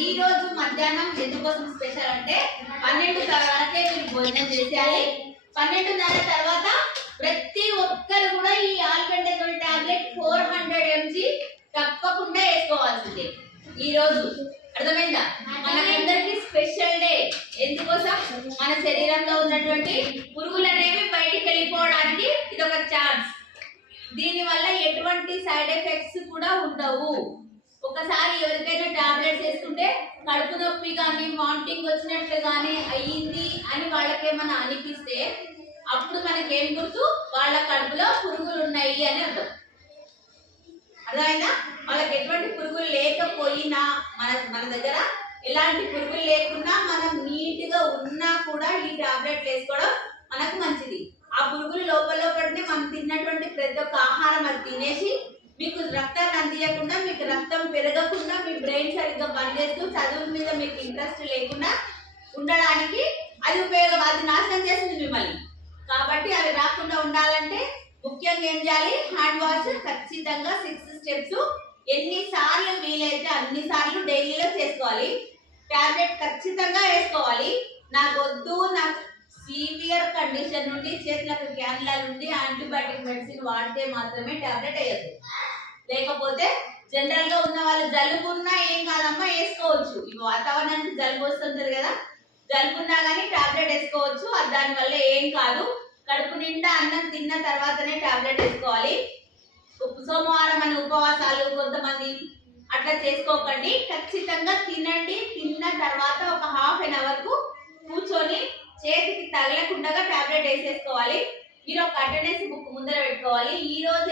ఈ రోజు మధ్యాహ్నం ఎందుకోసం స్పెషల్ అంటే 12 వరకే మీరు భోజనం చేసేయాలి. 12:30 తర్వాత ప్రతి ఒక్కరు కూడా ఈ ఆల్బెండజోల్ టాబ్లెట్ 400 mg తప్పకుండా వేసుకోవాల్సిందే. ఈ రోజు అర్థమైందా? మనకందరికి స్పెషల్ డే. ఎందుకోసం? మన శరీరంలో ఉన్నటువంటి పురుగులు అనేవి బయటికి వెళ్ళిపోవడానికి ఇది ఒక ఛాన్స్. దీని వల్ల ఎటువంటి సైడ్ ఎఫెక్ట్స్ కూడా ఉండవు. ఒకసారి ఎవరికైనా టాబ్లెట్స్ వేసుకుంటే కడుపు నొప్పి కానీ వామిటింగ్ వచ్చినట్లు కానీ అయ్యింది అని వాళ్ళకేమైనా అనిపిస్తే అప్పుడు మనకేం గుర్తు? వాళ్ళ కడుపులో పురుగులు ఉన్నాయి అని అర్థం. అర్థమైందా? వాళ్ళకి ఎటువంటి పురుగులు లేకపోయినా మన దగ్గర ఎలాంటి పురుగులు లేకున్నా మనం నీట్గా ఉన్నా కూడా ఈ టాబ్లెట్ వేసుకోవడం మనకు మంచిది. ఆ పురుగులు లోపల పడితే మనం తిన్నటువంటి ప్రతి ఒక్క ఆహారం అది తినేసి మీకు రక్తాన్ని అందించకుండా, మీకు రక్తం పెరగకుండా, మీ బ్రెయిన్ సరిగ్గా పనిచేస్తూ చదువు మీద మీకు ఇంట్రెస్ట్ లేకుండా ఉండడానికి అది అది నాశనం చేస్తుంది మిమ్మల్ని. కాబట్టి అవి రాకుండా ఉండాలంటే ముఖ్యంగా ఏం చేయాలి? హ్యాండ్ వాష్ ఖచ్చితంగా 6 స్టెప్స్ ఎన్నిసార్లు వీలైతే అన్నిసార్లు డైలీలో చేసుకోవాలి. టాబ్లెట్ ఖచ్చితంగా వేసుకోవాలి. నాకు వద్దు, నాకు సీవియర్ కండిషన్ నుండి చేతులకు క్యాన్లా నుండి యాంటీబయాటిక్ మెడిసిన్ వాడితే మాత్రమే టాబ్లెట్ వేయద్దు. లేకపోతే జనరల్ గా ఉన్న వాళ్ళు జలుబు ఉన్నా ఏం కాదమ్మా వేసుకోవచ్చు. ఈ వాతావరణానికి జలుబు వస్తుంటది కదా, జలుబు ఉన్నా కానీ టాబ్లెట్ వేసుకోవచ్చు. అది దానివల్ల ఏం కాదు. కడుపు నిండా అన్నం తిన్న తర్వాతనే టాబ్లెట్ వేసుకోవాలి. సోమవారం అని ఉపవాసాలు కొంతమంది అట్లా చేసుకోకండి. ఖచ్చితంగా తినండి. తిన్న తర్వాత ఒక ½ an hour కూర్చొని చేతికి తగలకుండా టాబ్లెట్ వేసేసుకోవాలి. మీరు ఒక అటెండెన్స్ బుక్ ముందర పెట్టుకోవాలి. ఈ రోజు